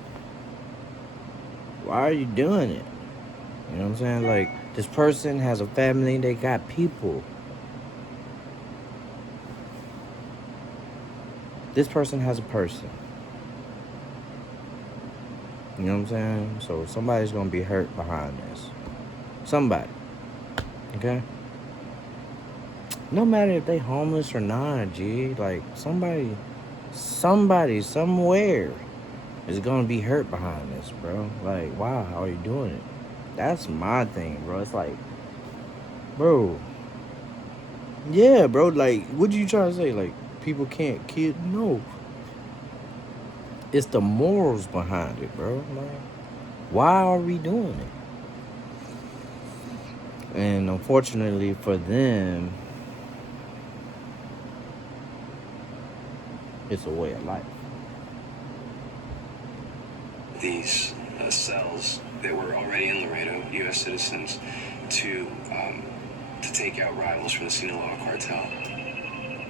why are you doing it? You know what I'm saying? Like, this person has a family, they got people. This person has a person. You know what I'm saying? So somebody's gonna be hurt behind this. Somebody. Okay? No matter if they homeless or not, G. Like, somebody, somewhere is gonna be hurt behind this, bro. Like, why? How are you doing it? That's my thing, bro. It's like, bro. Yeah, bro. Like, what you trying to say? Like, people can't kill? No. It's the morals behind it, bro. Like, why are we doing it? And unfortunately for them, it's a way of life. these cells that were already in Laredo, U.S. citizens, to take out rivals from the Sinaloa cartel.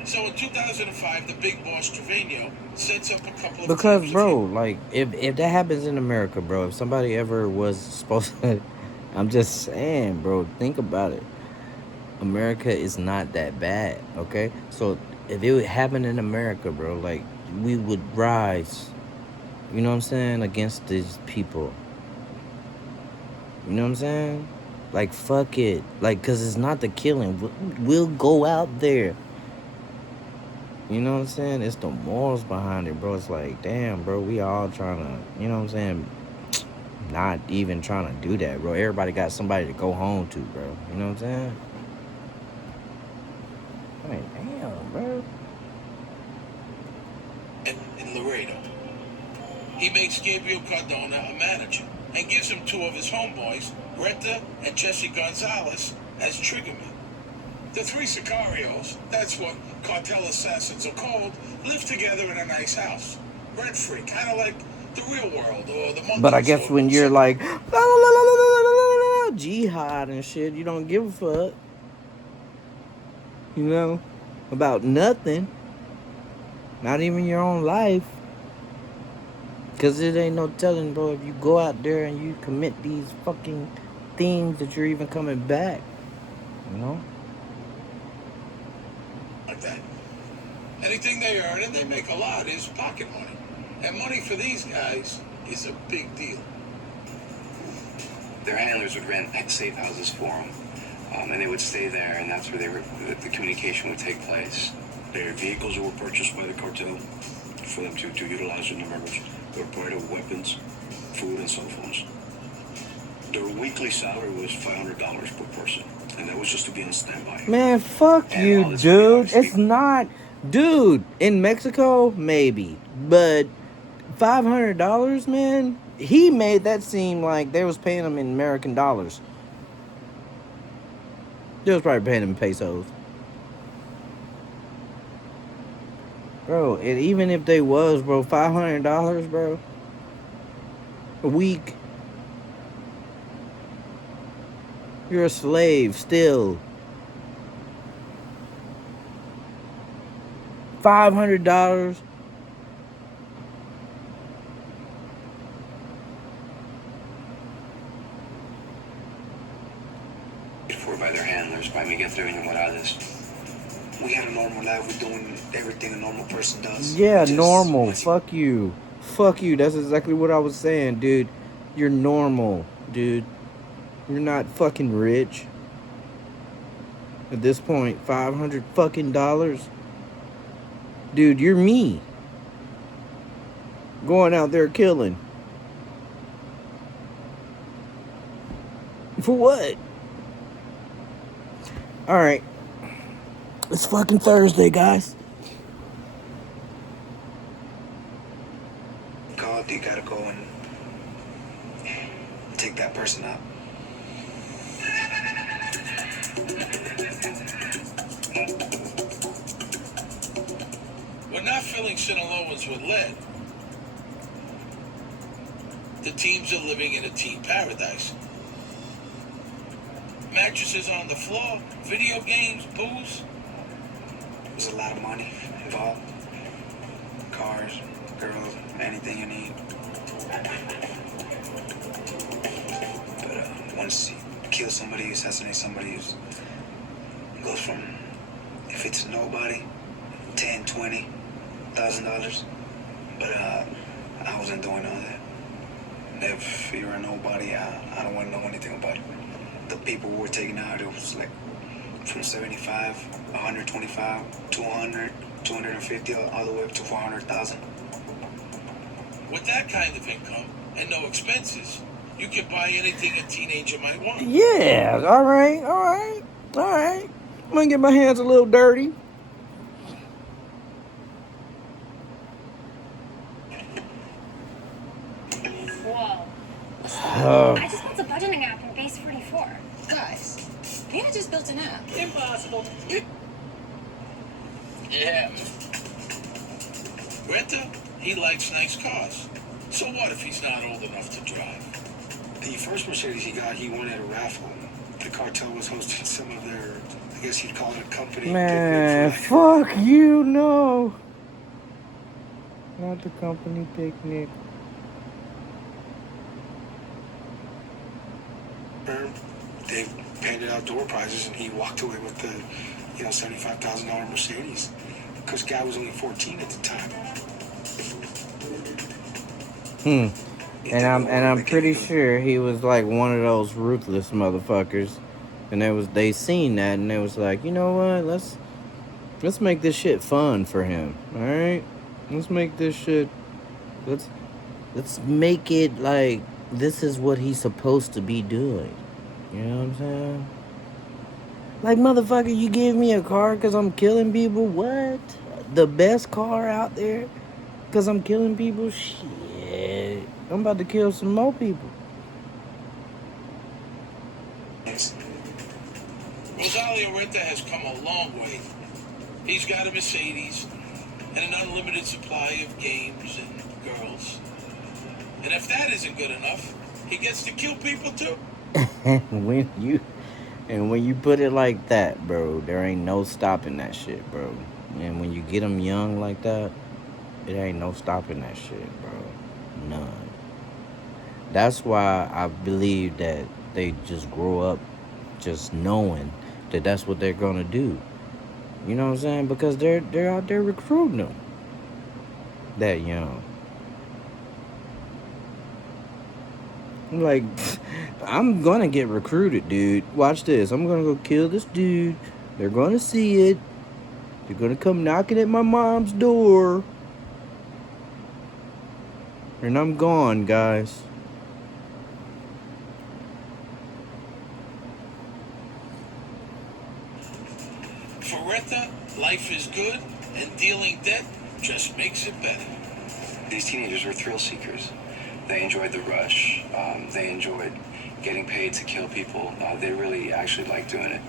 So in 2005, the big boss Trevino sets up a couple of Because, teams bro, like, if that happens in America, bro, if somebody ever was supposed to, I'm just saying, bro, think about it. America is not that bad, okay? So if it would happen in America, bro, like, we would rise, you know what I'm saying, against these people. You know what I'm saying? Like, fuck it. Like, because it's not the killing. We'll go out there. You know what I'm saying? It's the morals behind it, bro. It's like, damn, bro, we all trying to, you know what I'm saying? Not even trying to do that, bro. Everybody got somebody to go home to, bro. You know what I'm saying? Like, damn, bro. in Laredo. He makes Gabriel Cardona a manager and gives him two of his homeboys, Reta and Jesse Gonzalez, as triggermen. The three sicarios, that's what cartel assassins are called, live together in a nice house. Rent-free, kind of like the real world or the monkeys. But I guess when you're like, la, la, la, la, la, la, la, la, jihad and shit, you don't give a fuck. You know? About nothing. Not even your own life. Because it ain't no telling, bro, if you go out there and you commit these fucking things that you're even coming back. You know? Like that. Anything they earn, and they make a lot, is pocket money. And money for these guys is a big deal. Their handlers would rent safe houses for them, and they would stay there, and that's where the communication would take place. Their vehicles were purchased by the cartel for them to utilize in the murders. They were provided with weapons, food, and cell phones. Their weekly salary was $500 per person, and that was just to be on standby. Man, fuck And you, all this dude. chaos, It's not. Dude, in Mexico, maybe. But $500, man? He made that seem like they was paying him in American dollars. They was probably paying him in pesos. Bro, and even if they was, bro, $500, bro, a week, you're a slave still. $500. For by their handlers, by Miguel Trevino Morales. We had a normal life. We're doing everything a normal person does. Yeah, Just normal. once- Fuck you. Fuck you. That's exactly what I was saying, dude. You're normal, dude. You're not fucking rich. At this point, $500 fucking dollars. Dude, you're me. Going out there killing. For what? Alright. It's fucking Thursday, guys. you gotta go and take that person out. We're not filling Sinaloans with lead. The teams are living in a teen paradise. Mattresses on the floor, video games, booze. There's a lot of money involved. Cars, girls, anything you need. But once you kill somebody, assassinate somebody, it goes from, if it's nobody, $10,000, $20,000. But I wasn't doing all that. If you're a nobody, I don't want to know anything about it. The people we were taking out, it was like from 75, 125, 200, 250, all the way up to 400,000. With that kind of income and no expenses, you can buy anything a teenager might want. Yeah, all right. I'm gonna get my hands a little dirty. Whoa. I just built a budgeting app in Base 44. Guys, Reta just built an app. Impossible. Yeah. Reta, he likes nice cars. So what if he's not old enough to drive? The first Mercedes he got, he won at a raffle. The Cartel was hosting some of their, I guess you'd call it a company. Man, fuck you, no. Not the company picnic. They handed out door prizes, and he walked away with the, $75,000 Mercedes. Because guy was only 14 at the time. And I'm pretty sure he was like one of those ruthless motherfuckers. And they seen that and they was like, you know what? Let's make this shit fun for him. All right? Let's make this shit. Let's make it like this is what he's supposed to be doing. You know what I'm saying? Like, motherfucker, you give me a car because I'm killing people? What? The best car out there because I'm killing people? Shit. I'm about to kill some more people. Rosalio Reta has come a long way. He's got a Mercedes and an unlimited supply of games and girls. And if that isn't good enough, he gets to kill people too. when you put it like that, bro, there ain't no stopping that shit, bro. And when you get them young like that, it ain't no stopping that shit, bro. None. That's why I believe that they just grow up just knowing that that's what they're gonna do. You know what I'm saying? Because they're out there recruiting them that young. I'm like, I'm gonna get recruited, dude. Watch this. I'm gonna go kill this dude. They're gonna see it. They're gonna come knocking at my mom's door. And I'm gone, guys. For Reta, life is good, and dealing debt just makes it better. These teenagers were thrill seekers. They enjoyed the rush. They enjoyed getting paid to kill people. They really actually liked doing it.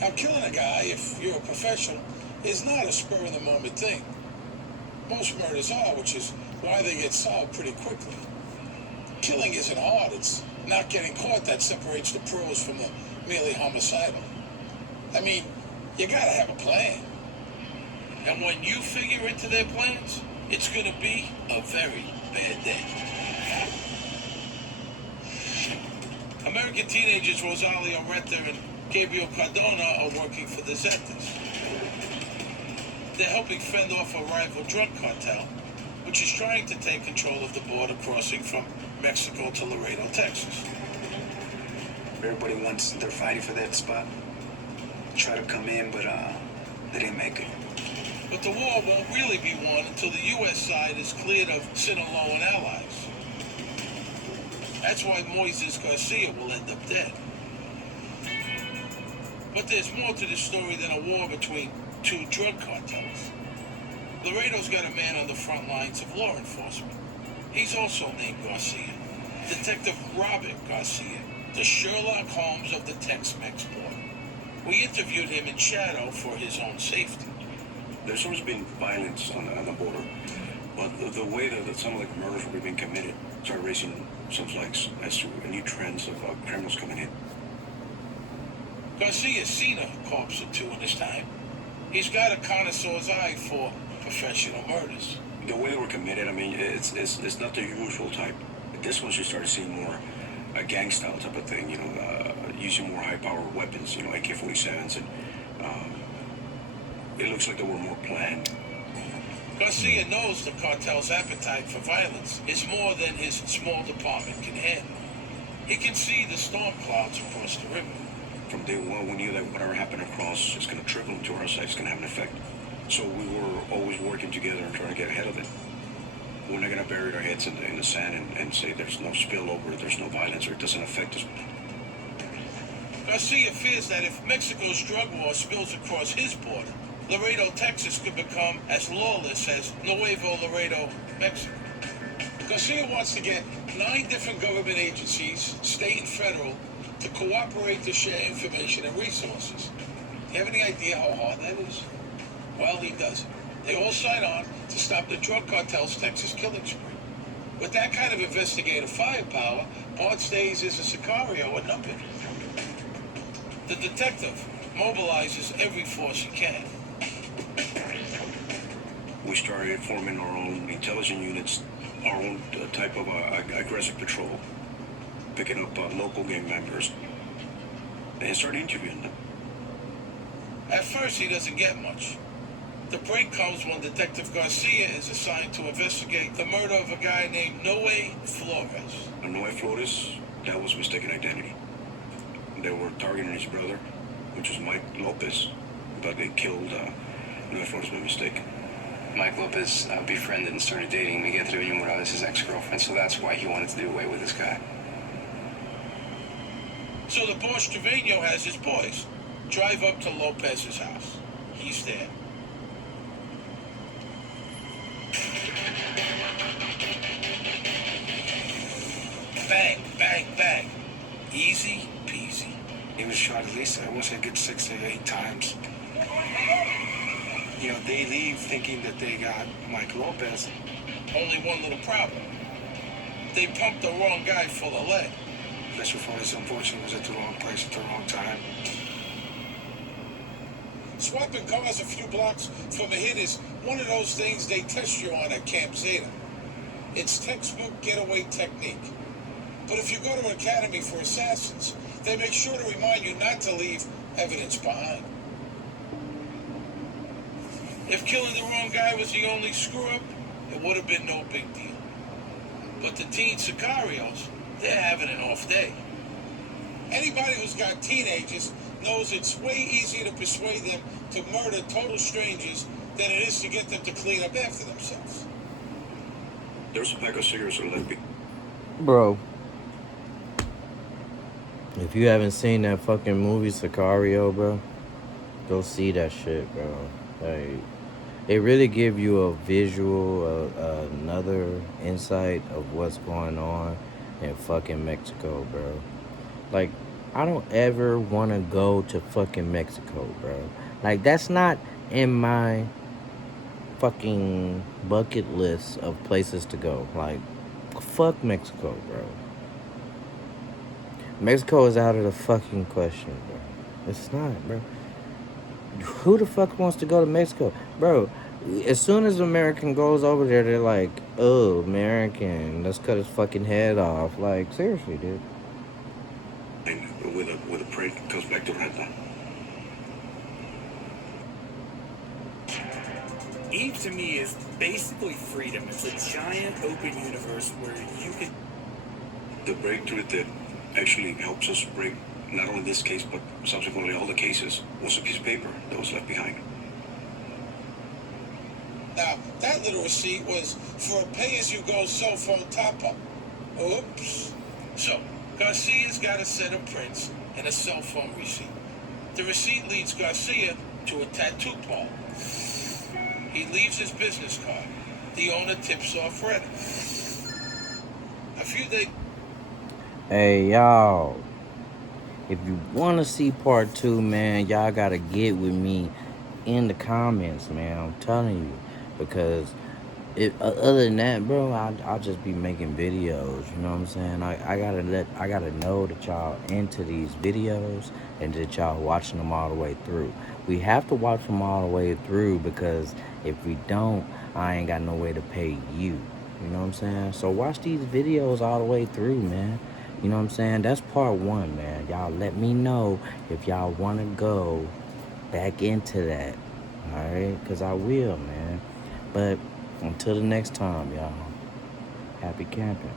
Now, killing a guy, if you're a professional, is not a spur-of-the-moment thing. Most murders are, which is why they get solved pretty quickly. Killing isn't hard. It's not getting caught that separates the pros from the merely homicidal. I mean, you gotta have a plan. And when you figure into their plans, it's gonna be a very bad day. American teenagers Rosalio Reta and Gabriel Cardona are working for the Zetas. They're helping fend off a rival drug cartel, which is trying to take control of the border crossing from Mexico to Laredo, Texas. Everybody they're fighting for that spot. Try to come in, but they didn't make it. But the war won't really be won until the U.S. side is cleared of Sinaloan allies. That's why Moises Garcia will end up dead. But there's more to this story than a war between two drug cartels. Laredo's got a man on the front lines of law enforcement. He's also named Garcia. Detective Robert Garcia, the Sherlock Holmes of the Tex-Mex border. We interviewed him in shadow for his own safety. There's always been violence on the border, but the way that some of the murders were being committed started raising some flags as to new trends of criminals coming in. Garcia's seen a corpse or two in his time. He's got a connoisseur's eye for professional murders. The way they were committed, I mean, it's not the usual type. This one, you started seeing more a gang style type of thing, you know, using more high-powered weapons, you know, AK-47s, and it looks like they were more planned. Garcia knows the cartel's appetite for violence is more than his small department can handle. He can see the storm clouds across the river. From day one, we knew that whatever happened across is going to trickle into our side, it's going to have an effect. So we were always working together and trying to get ahead of it. We're not going to bury our heads in the sand and say there's no spillover, there's no violence, or it doesn't affect us. Garcia fears that if Mexico's drug war spills across his border, Laredo, Texas could become as lawless as Nuevo Laredo, Mexico. Garcia wants to get 9 different government agencies, state and federal, to cooperate to share information and resources. Do you have any idea how hard that is? Well, he does it. They all sign on to stop the drug cartel's Texas killing spree. With that kind of investigative firepower, Bart stays as a Sicario a number. The detective mobilizes every force he can. We started forming our own intelligence units, our own type of aggressive patrol, picking up local gang members, and started interviewing them. At first, he doesn't get much. The break comes when Detective Garcia is assigned to investigate the murder of a guy named Noe Flores. Noe Flores, that was mistaken identity. They were targeting his brother, which was Mike Lopez, but they killed Noe Flores by mistake. Mike Lopez befriended and started dating Miguel Trevino Morales, his ex-girlfriend, so that's why he wanted to do away with this guy. So the boss Trevino has his boys drive up to Lopez's house. He's there. Bang, bang, bang. Easy peasy. He was shot at least, I want to say, a good 6 to 8 times. You know, they leave thinking that they got Mike Lopez. Only one little problem. They pumped the wrong guy full of lead. Mr. Flores, unfortunately, was at the wrong place at the wrong time. Swapping cars a few blocks from a hit is one of those things they test you on at Camp Zeta. It's textbook getaway technique. But if you go to an academy for assassins, they make sure to remind you not to leave evidence behind. If killing the wrong guy was the only screw-up, it would have been no big deal. But the teen Sicarios, they're having an off day. Anybody who's got teenagers knows it's way easier to persuade them to murder total strangers than it is to get them to clean up after themselves. There's a pack of cigarettes that left me. Bro, if you haven't seen that fucking movie Sicario, bro, go see that shit, bro. Like, it really give you a visual, another insight of what's going on in fucking Mexico, bro. Like, I don't ever want to go to fucking Mexico, bro. Like, that's not in my fucking bucket list of places to go. Like, fuck Mexico, bro. Mexico is out of the fucking question, bro. It's not, bro. Who the fuck wants to go to Mexico? Bro, as soon as an American goes over there, they're like, oh, American, let's cut his fucking head off. Like, seriously, dude. And with a parade goes back to Reta. Eve to me is basically freedom. It's a giant open universe where you can... The breakthrough that actually helps us break not only this case, but subsequently all the cases, was a piece of paper that was left behind. Now, that little receipt was for a pay-as-you-go cell phone top-up. Oops. So, Garcia's got a set of prints and a cell phone receipt. The receipt leads Garcia to a tattoo parlor. He leaves his business card. The owner tips off Reta. A few days. Hey, y'all. If you want to see part 2, man, y'all got to get with me in the comments, man. I'm telling you. Because other than that, bro, I'll just be making videos. You know what I'm saying? I gotta know that y'all into these videos and that y'all watching them all the way through. We have to watch them all the way through, because if we don't, I ain't got no way to pay you. You know what I'm saying? So watch these videos all the way through, man. You know what I'm saying? That's part 1, man. Y'all let me know if y'all want to go back into that. All right? Because I will, man. But until the next time, y'all, happy camping.